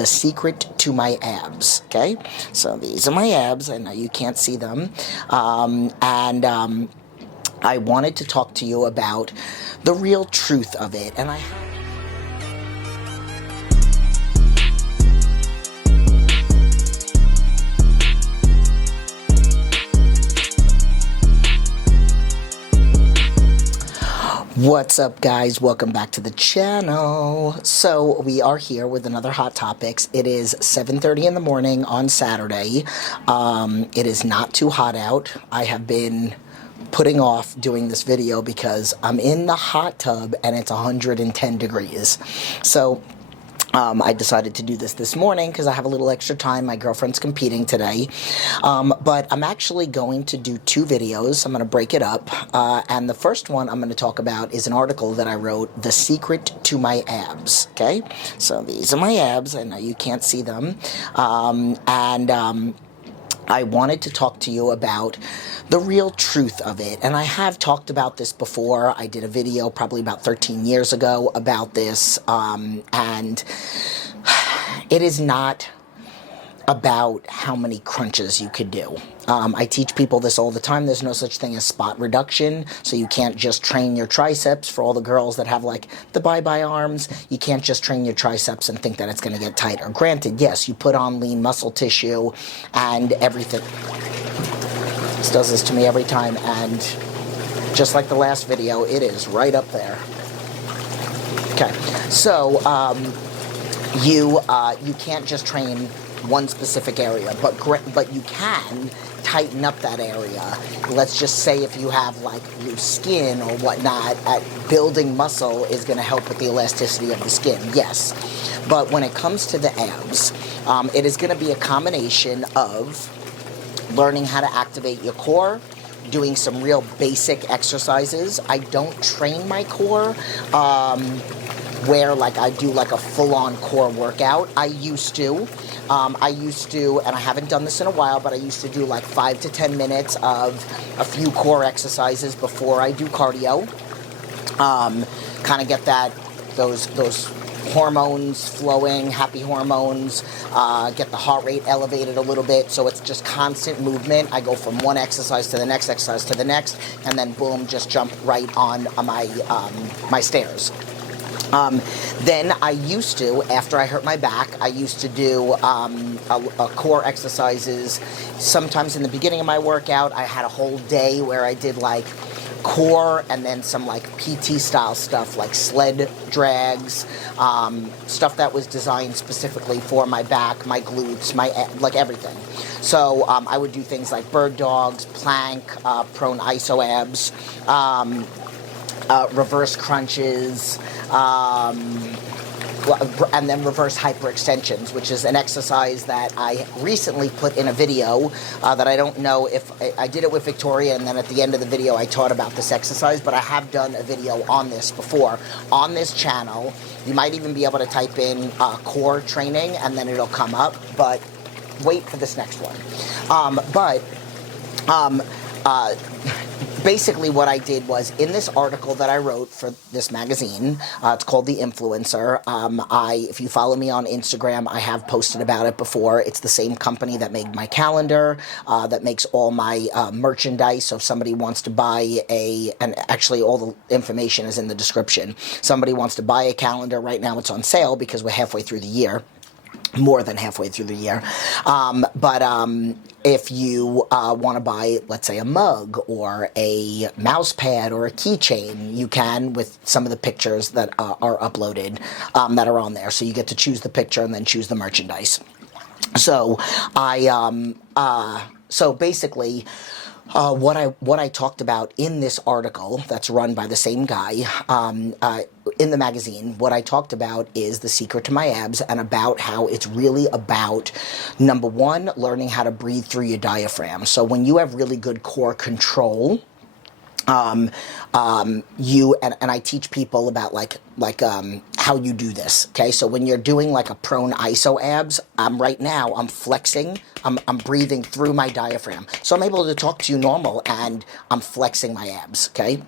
the secret to my abs, okay? So these are my abs. I know you can't see them. I wanted to talk to you about the real truth of it. And What's up, guys? Welcome back to the channel. So we are here with another Hot Topics. It is 7:30 in the morning on Saturday. It is not too hot out. I have been putting off doing this video because I'm in the hot tub and it's 110 degrees. So I decided to do this morning because I have a little extra time. My girlfriend's competing today. But I'm actually going to do two videos. I'm going to break it up. And the first one I'm going to talk about is an article that I wrote, The Secret to My Abs. Okay? So these are my abs. I know you can't see them. I wanted to talk to you about the real truth of it. And I have talked about this before. I did a video probably about 13 years ago about this. And it is not about how many crunches you could do. I teach people this all the time. There's no such thing as spot reduction, so you can't just train your triceps. For all the girls that have like the bye-bye arms, you can't just train your triceps and think that it's going to get tighter. Granted, yes, you put on lean muscle tissue and everything. This does this to me every time, and just like the last video, it is right up there. Okay, so you can't just train one specific area, but you can tighten up that area. Let's just say if you have like loose skin or whatnot, building muscle is going to help with the elasticity of the skin, yes. But when it comes to the abs, it is going to be a combination of learning how to activate your core, doing some real basic exercises. I don't train my core where like I do like a full-on core workout. I used to, and I haven't done this in a while, but I used to do like 5 to 10 minutes of a few core exercises before I do cardio. Kind of get those hormones flowing, happy hormones, get the heart rate elevated a little bit, so it's just constant movement. I go from one exercise to the next exercise to the next, and then boom, just jump right on my stairs. Then I used to, after I hurt my back, I used to do a core exercises. Sometimes in the beginning of my workout, I had a whole day where I did like core and then some like PT style stuff like sled drags, stuff that was designed specifically for my back, my glutes, like everything. So I would do things like bird dogs, plank, prone iso abs, reverse crunches, and then reverse hyperextensions, which is an exercise that I recently put in a video that I don't know if I did it with Victoria, and then at the end of the video I taught about this exercise, but I have done a video on this before on this channel. You might even be able to type in core training and then it'll come up, but wait for this next one. Basically what I did was, in this article that I wrote for this magazine, it's called The Influencer. If you follow me on Instagram, I have posted about it before. It's the same company that made my calendar, that makes all my merchandise. So if somebody wants to buy and actually all the information is in the description. Somebody wants to buy a calendar, right now it's on sale because we're halfway through the year. More than halfway through the year. If you want to buy, let's say, a mug or a mouse pad or a keychain, you can, with some of the pictures that are uploaded, that are on there. So you get to choose the picture and then choose the merchandise. So so basically, what I talked about in this article that's run by the same guy in the magazine, what I talked about is the secret to my abs, and about how it's really about, number one, learning how to breathe through your diaphragm. So when you have really good core control, and I teach people about how you do this. Okay, so when you're doing like a prone iso abs, right now I'm flexing, I'm breathing through my diaphragm, so I'm able to talk to you normal and I'm flexing my abs. Okay.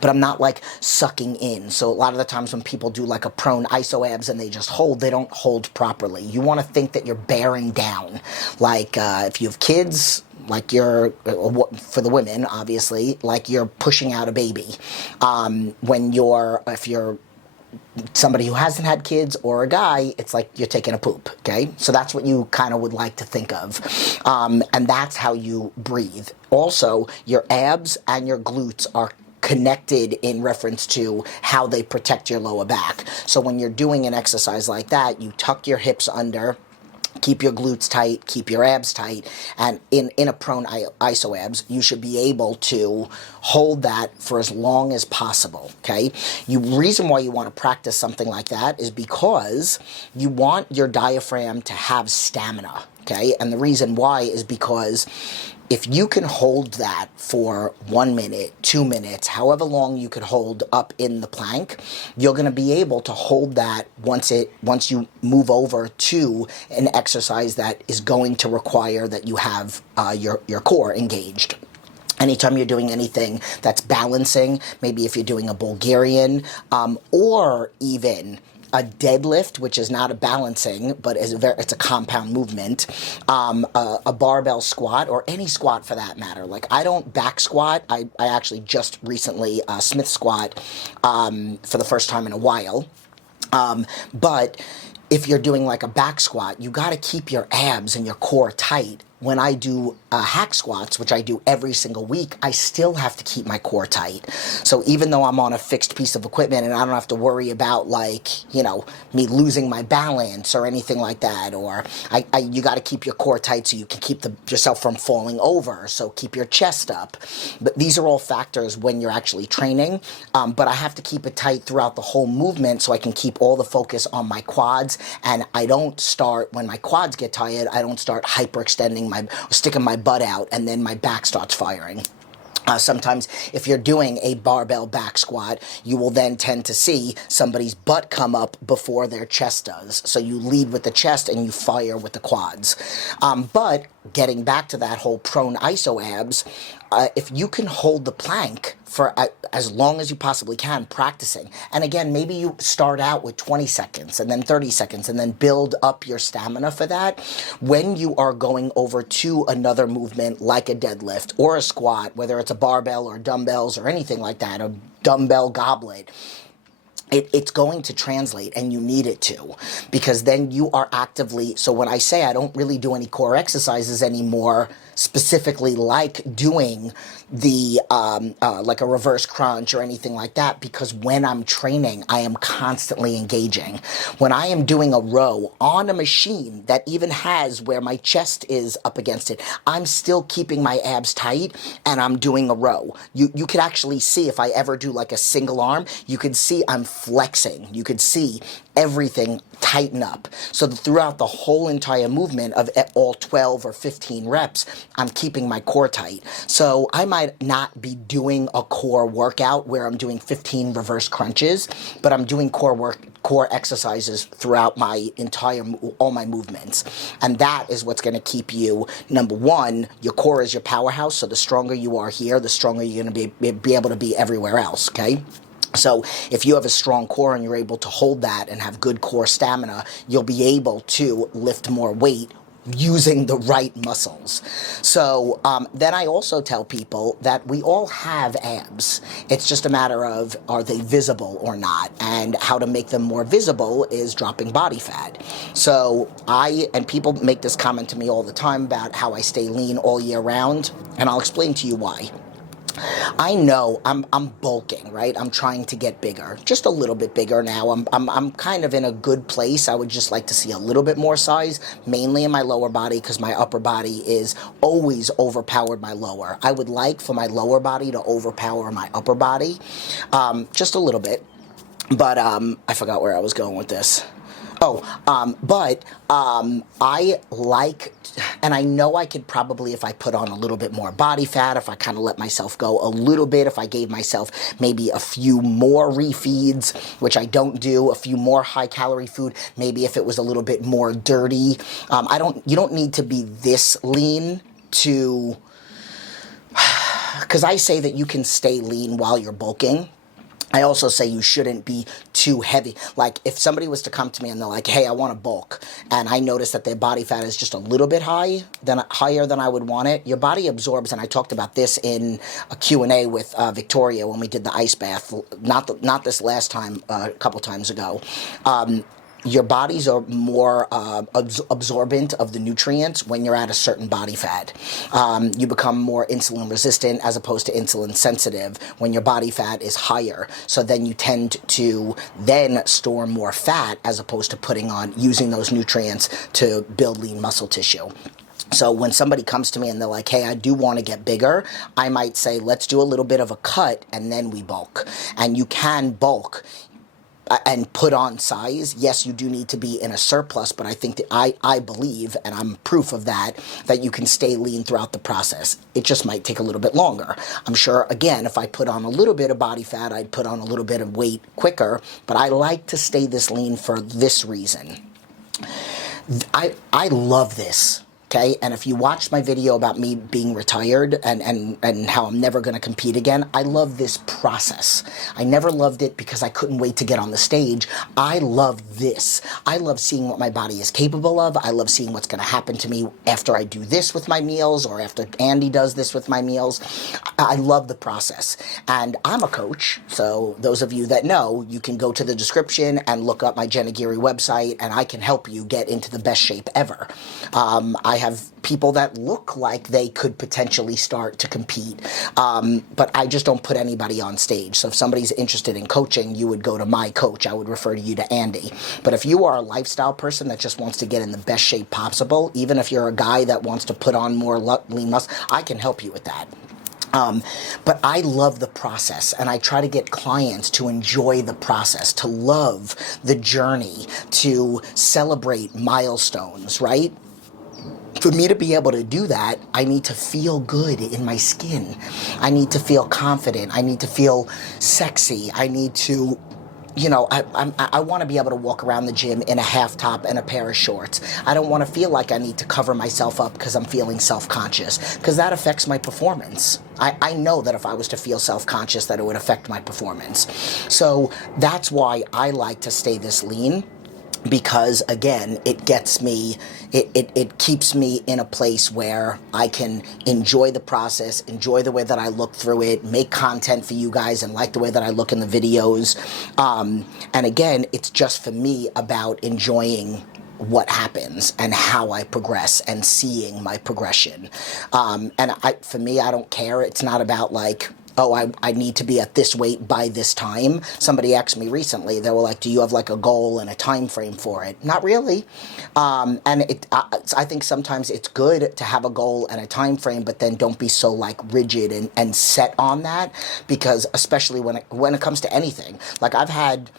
but I'm not like sucking in. So a lot of the times when people do like a prone iso abs and they just hold, they don't hold properly. You want to think that you're bearing down. Like if you have kids, like you're, for the women, obviously, like you're pushing out a baby. If you're somebody who hasn't had kids or a guy, it's like you're taking a poop, okay? So that's what you kind of would like to think of. And that's how you breathe. Also, your abs and your glutes are connected in reference to how they protect your lower back. So when you're doing an exercise like that, you tuck your hips under, keep your glutes tight, keep your abs tight, and in a prone iso abs, you should be able to hold that for as long as possible, okay? Reason why you want to practice something like that is because you want your diaphragm to have stamina, okay? And the reason why is because if you can hold that for 1 minute, 2 minutes, however long you could hold up in the plank, you're going to be able to hold that once you move over to an exercise that is going to require that you have your core engaged. Anytime you're doing anything that's balancing, maybe if you're doing a Bulgarian, or even a deadlift, which is not a balancing, but it's a compound movement, a barbell squat, or any squat for that matter. Like, I don't back squat. I actually just recently Smith squat for the first time in a while. But if you're doing like a back squat, you got to keep your abs and your core tight. When I do hack squats, which I do every single week, I still have to keep my core tight. So even though I'm on a fixed piece of equipment and I don't have to worry about, like, you know, me losing my balance or anything like that, or you got to keep your core tight so you can keep yourself from falling over. So keep your chest up. But these are all factors when you're actually training. But I have to keep it tight throughout the whole movement so I can keep all the focus on my quads. And I don't start, when my quads get tired, I don't start hyperextending sticking my butt out, and then my back starts firing. Sometimes if you're doing a barbell back squat, you will then tend to see somebody's butt come up before their chest does. So you lead with the chest and you fire with the quads. But getting back to that whole prone iso abs, if you can hold the plank for as long as you possibly can practicing, and again, maybe you start out with 20 seconds and then 30 seconds and then build up your stamina for that, when you are going over to another movement like a deadlift or a squat, whether it's a barbell or dumbbells or anything like that, a dumbbell goblet, it's going to translate, and you need it to, because then you are actively, so when I say I don't really do any core exercises anymore, specifically like doing the, like a reverse crunch or anything like that, because when I'm training, I am constantly engaging. When I am doing a row on a machine that even has where my chest is up against it, I'm still keeping my abs tight and I'm doing a row. You could actually see, if I ever do like a single arm, you could see I'm flexing. You could see everything tighten up. So throughout the whole entire movement of all 12 or 15 reps, I'm keeping my core tight. So I might not be doing a core workout where I'm doing 15 reverse crunches, but I'm doing core exercises throughout all my movements. And that is what's going to keep you, number one, your core is your powerhouse. So the stronger you are here, the stronger you're going to be able to be everywhere else, okay? So if you have a strong core and you're able to hold that and have good core stamina, you'll be able to lift more weight using the right muscles. So then I also tell people that we all have abs. It's just a matter of, are they visible or not? And how to make them more visible is dropping body fat. So and people make this comment to me all the time about how I stay lean all year round, and I'll explain to you why. I know I'm bulking, right? I'm trying to get bigger, just a little bit bigger now. I'm kind of in a good place. I would just like to see a little bit more size, mainly in my lower body, because my upper body is always overpowered my lower. I would like for my lower body to overpower my upper body, just a little bit. But I forgot where I was going with this. I like, and I know I could probably, if I put on a little bit more body fat, if I kind of let myself go a little bit, if I gave myself maybe a few more refeeds, which I don't do, a few more high-calorie food, maybe if it was a little bit more dirty. You don't need to be this lean to because I say that you can stay lean while you're bulking. I also say you shouldn't be too heavy. Like if somebody was to come to me and they're like, hey, I want to bulk, and I notice that their body fat is just a little bit higher than I would want it, your body absorbs, and I talked about this in a Q&A with Victoria when we did the ice bath, not this last time, a couple times ago. Your bodies are more absorbent of the nutrients when you're at a certain body fat. You become more insulin resistant as opposed to insulin sensitive when your body fat is higher. So then you tend to then store more fat as opposed to using those nutrients to build lean muscle tissue. So when somebody comes to me and they're like, hey, I do want to get bigger, I might say, let's do a little bit of a cut and then we bulk. And you can bulk and put on size. Yes, you do need to be in a surplus, but I think that I believe, and I'm proof of that you can stay lean throughout the process. It just might take a little bit longer. I'm sure, again, if I put on a little bit of body fat, I'd put on a little bit of weight quicker, but I like to stay this lean for this reason. I love this. Okay, and if you watched my video about me being retired and how I'm never going to compete again, I love this process. I never loved it because I couldn't wait to get on the stage. I love this. I love seeing what my body is capable of. I love seeing what's going to happen to me after I do this with my meals or after Andy does this with my meals. I love the process. And I'm a coach, so those of you that know, you can go to the description and look up my Jenna Geary website, and I can help you get into the best shape ever. I have people that look like they could potentially start to compete, but I just don't put anybody on stage. So if somebody's interested in coaching, you would go to my coach. I would refer you to Andy. But if you are a lifestyle person that just wants to get in the best shape possible, even if you're a guy that wants to put on more lean muscle, I can help you with that. But I love the process, and I try to get clients to enjoy the process, to love the journey, to celebrate milestones, right? For me to be able to do that, I need to feel good in my skin. I need to feel confident. I need to feel sexy. I need to, I want to be able to walk around the gym in a half top and a pair of shorts. I don't want to feel like I need to cover myself up because I'm feeling self-conscious, because that affects my performance. I know that if I was to feel self-conscious, that it would affect my performance. So that's why I like to stay this lean. Because again, it gets me, it keeps me in a place where I can enjoy the process, enjoy the way that I look through it, make content for you guys and like the way that I look in the videos. And again, it's just for me about enjoying what happens and how I progress and seeing my progression. And for me, I don't care. It's not about like, oh, I need to be at this weight by this time. Somebody asked me recently, they were like, do you have like a goal and a time frame for it? Not really. And I think sometimes it's good to have a goal and a time frame, but then don't be so like rigid and set on that, because especially when it comes to anything, like I had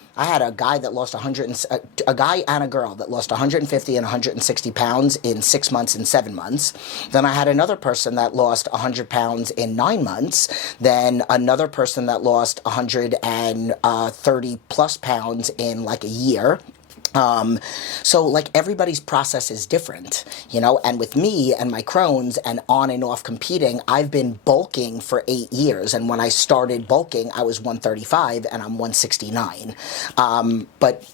a guy that lost a guy and a girl that lost 150 and 160 pounds in 6 months and 7 months. Then I had another person that lost 100 pounds in 9 months. Then another person that lost 130 plus pounds in like a year. So like everybody's process is different, and with me and my Crohn's and on and off competing, I've been bulking for 8 years. And when I started bulking, I was 135 and I'm 169. But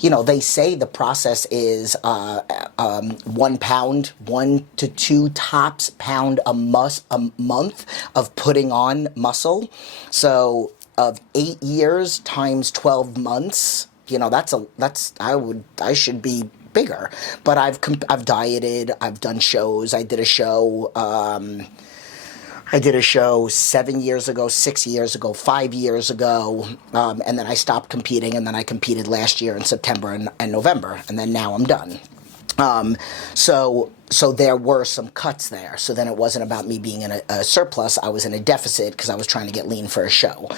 they say the process is 1 pound, 1 to 2 tops pound a month of putting on muscle. So of 8 years times 12 months, I should be bigger. But I've dieted, I've done shows. I did a show 7 years ago, 6 years ago, 5 years ago, and then I stopped competing, and then I competed last year in September and November, and then now I'm done. So there were some cuts there. So then it wasn't about me being in a surplus. I was in a deficit because I was trying to get lean for a show.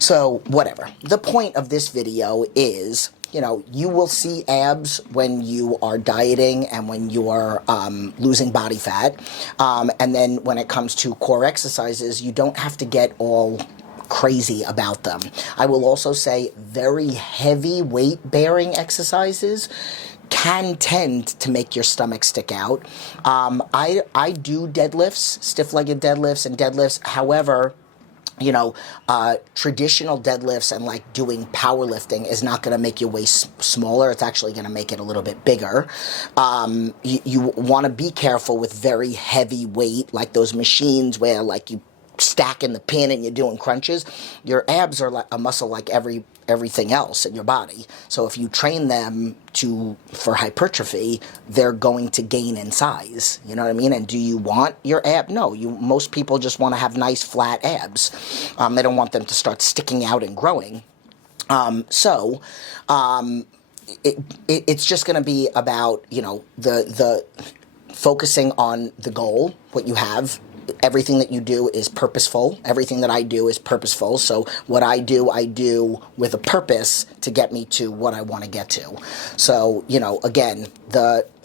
So whatever. The point of this video is, you will see abs when you are dieting and when you are losing body fat. And then when it comes to core exercises, you don't have to get all crazy about them. I will also say very heavy weight bearing exercises, can tend to make your stomach stick out. I do deadlifts, stiff-legged deadlifts and deadlifts. However, you know, traditional deadlifts and like doing powerlifting is not going to make your waist smaller. It's actually going to make it a little bit bigger. You want to be careful with very heavy weight, like those machines where like you stack in the pin and you're doing crunches. Your abs are like a muscle like everything else in your body. So if you train them for hypertrophy, they're going to gain in size. You know what I mean? And do you want your ab? No, most people just want to have nice flat abs. They don't want them to start sticking out and growing. It's just going to be about, you know, the focusing on the goal, what you have. Everything that you do is purposeful. Everything that I do is purposeful. So what I do with a purpose to get me to what I want to get to. So, you know, again,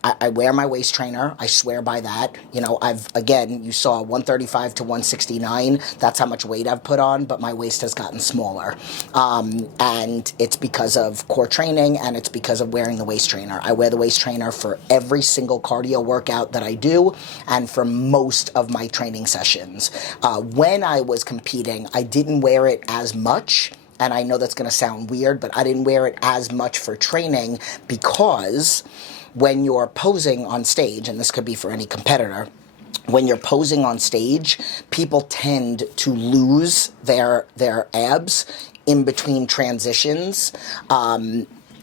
I wear my waist trainer. I swear by that. You know, you saw 135 to 169. That's how much weight I've put on, but my waist has gotten smaller. And it's because of core training, and it's because of wearing the waist trainer. I wear the waist trainer for every single cardio workout that I do, and for most of my training sessions. When I was competing, I didn't wear it as much. And I know that's going to sound weird, but I didn't wear it as much for training because when you're posing on stage, and this could be for any competitor, when you're posing on stage, people tend to lose their abs in between transitions.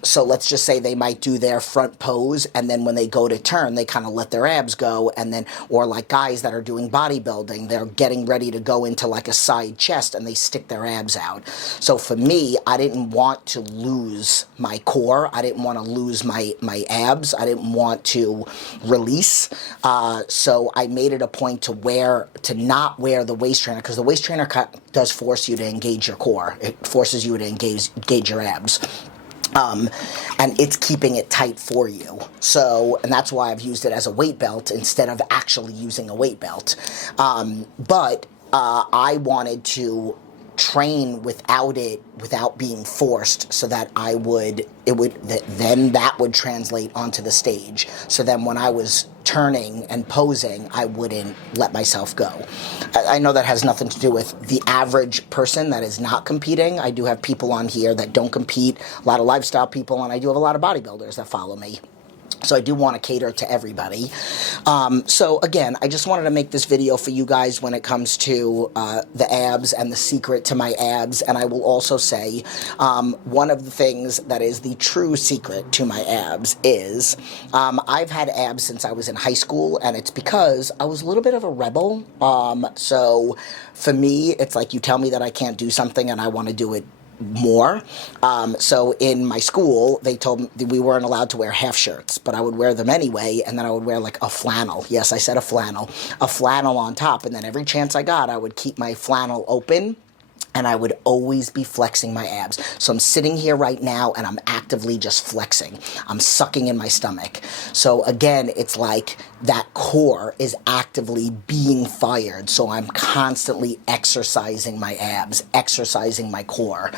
So let's just say they might do their front pose, and then when they go to turn, they kind of let their abs go, and then, or like guys that are doing bodybuilding, they're getting ready to go into like a side chest, and they stick their abs out. So for me, I didn't want to lose my core. I didn't want to lose my abs. I didn't want to release. So I made it a point to not wear the waist trainer, because the waist trainer does force you to engage your core. It forces you to engage your abs. And it's keeping it tight for you. So, and that's why I've used it as a weight belt instead of actually using a weight belt. But I wanted to train without being forced, so that that would translate onto the stage. So then when I was turning and posing, I wouldn't let myself go. I know that has nothing to do with the average person that is not competing. I do have people on here that don't compete, a lot of lifestyle people, and I do have a lot of bodybuilders that follow me. So I do want to cater to everybody. So again, I just wanted to make this video for you guys when it comes to the abs and the secret to my abs. And I will also say one of the things that is the true secret to my abs is I've had abs since I was in high school, and it's because I was a little bit of a rebel. So for me, it's like you tell me that I can't do something and I want to do it more. So in my school, they told me we weren't allowed to wear half shirts, but I would wear them anyway, and then I would wear like a flannel. Yes, I said a flannel on top, and then every chance I got, I would keep my flannel open, and I would always be flexing my abs. So I'm sitting here right now, and I'm actively just flexing. I'm sucking in my stomach. So again, it's like that core is actively being fired. So I'm constantly exercising my abs, exercising my core.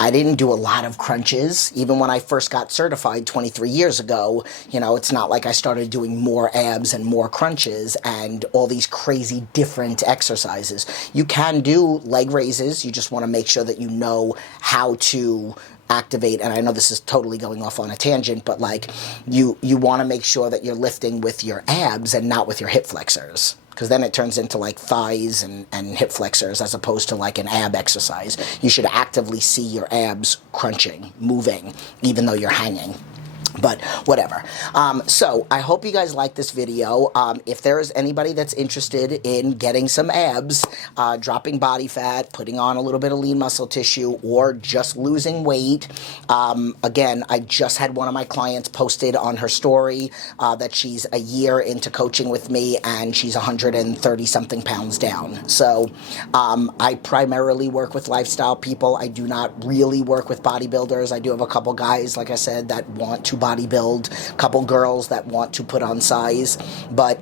I didn't do a lot of crunches. Even when I first got certified 23 years ago, you know, it's not like I started doing more abs and more crunches and all these crazy different exercises. You can do leg raises. You just want to make sure that you know how to activate, and I know this is totally going off on a tangent, but like you want to make sure that you're lifting with your abs and not with your hip flexors, because then it turns into like thighs and hip flexors as opposed to like an ab exercise. You should actively see your abs crunching, moving, even though you're hanging. But whatever. So I hope you guys like this video. If there is anybody that's interested in getting some abs, dropping body fat, putting on a little bit of lean muscle tissue, or just losing weight, again, I just had one of my clients posted on her story that she's a year into coaching with me, and she's 130 something pounds down. So I primarily work with lifestyle people. I do not really work with bodybuilders. I do have a couple guys, like I said, that want to bodybuild, a couple girls that want to put on size, but